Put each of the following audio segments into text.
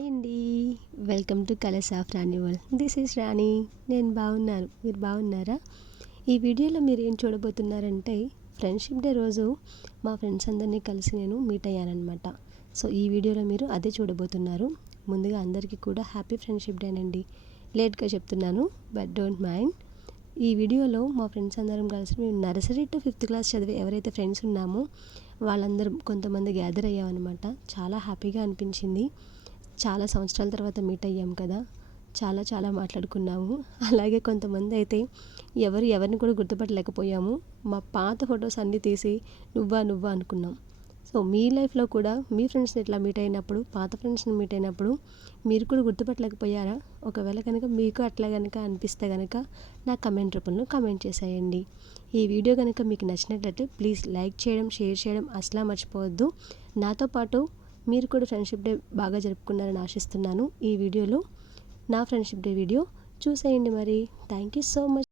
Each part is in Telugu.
హాయ్ అండి. Welcome to colours of Rani world. This is Rani. నేను బాగున్నాను, మీరు బాగున్నారా? ఈ వీడియోలో మీరు ఏం చూడబోతున్నారంటే, ఫ్రెండ్షిప్ డే రోజు మా ఫ్రెండ్స్ అందరినీ కలిసి నేను మీట్ అయ్యానమాట. సో ఈ వీడియోలో మీరు అదే చూడబోతున్నారు. ముందుగా అందరికీ కూడా హ్యాపీ ఫ్రెండ్షిప్ డే అండి. లేట్గా చెప్తున్నాను, బట్ డోంట్ మైండ్. ఈ వీడియోలో మా ఫ్రెండ్స్ అందరం కలిసి మేము నర్సరీ టు 5th క్లాస్ చదివే ఎవరైతే ఫ్రెండ్స్ ఉన్నామో వాళ్ళందరం కొంతమంది గ్యాదర్ అయ్యామన్నమాట. చాలా హ్యాపీగా అనిపించింది. చాలా సంవత్సరాల తర్వాత మీట్ అయ్యాం కదా, చాలా చాలా మాట్లాడుకున్నాము. అలాగే కొంతమంది అయితే ఎవరిని కూడా గుర్తుపట్టలేకపోయాము. మా పాత ఫొటోస్ అన్నీ తీసి నువ్వా అనుకున్నాం. సో మీ లైఫ్లో కూడా మీ ఫ్రెండ్స్ని ఇట్లా మీట్ అయినప్పుడు, పాత ఫ్రెండ్స్ని మీట్ అయినప్పుడు మీరు కూడా గుర్తుపట్టలేకపోయారా? ఒకవేళ కనుక మీకు అట్లా కనుక అనిపిస్తే కనుక నా కమెంట్ రూపంలో కమెంట్ చేసేయండి. ఈ వీడియో కనుక మీకు నచ్చినట్లయితే ప్లీజ్ లైక్ చేయడం, షేర్ చేయడం అసలు మర్చిపోవద్దు. నాతో పాటు మీరు కూడా ఫ్రెండ్షిప్ డే బాగా జరుపుకున్నారని ఆశిస్తున్నాను. ఈ వీడియోలో నా ఫ్రెండ్షిప్ డే వీడియో చూసేయండి. మరి thank you so much.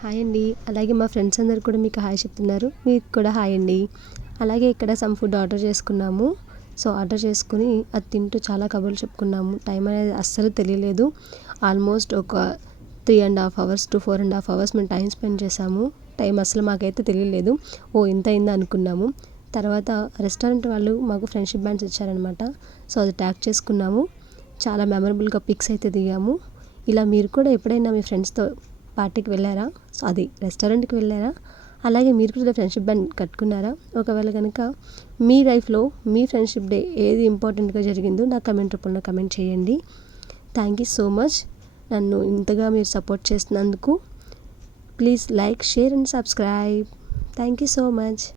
Hi అండి. అలాగే మా ఫ్రెండ్స్ అందరు కూడా మీకు హాయ్ చెప్తున్నారు, మీకు కూడా హాయ్ అండి. అలాగే ఇక్కడ సమ్ ఫుడ్ ఆర్డర్ చేసుకున్నాము. సో ఆర్డర్ చేసుకుని అది తింటూ చాలా కబుర్లు చెప్పుకున్నాము. టైం అనేది అస్సలు తెలియలేదు. ఆల్మోస్ట్ ఒక 3.5 hours to 4.5 hours మేము టైం స్పెండ్ చేసాము. టైం అసలు మాకైతే తెలియలేదు. ఇంత అయిందా అనుకున్నాము. తర్వాత రెస్టారెంట్ వాళ్ళు మాకు ఫ్రెండ్షిప్ బ్యాండ్స్ ఇచ్చారనమాట. సో అది ట్యాగ్ చేసుకున్నాము. చాలా మెమరబుల్గా పిక్స్ అయితే దిగాము. ఇలా మీరు కూడా ఎప్పుడైనా మీ ఫ్రెండ్స్తో పార్టీకి వెళ్ళారా? సో అది రెస్టారెంట్కి వెళ్ళారా? అలాగే మీరు కూడా ఫ్రెండ్షిప్ బ్యాండ్ కట్టుకున్నారా? ఒకవేళ కనుక మీ లైఫ్లో మీ ఫ్రెండ్షిప్ డే ఏది ఇంపార్టెంట్గా జరిగిందో నా కమెంట్ రూపంలో కమెంట్ చేయండి. Thank you so much. నన్ను ఇంతగా మీరు సపోర్ట్ చేస్తున్నందుకు. Please like, share and subscribe. Thank you so much.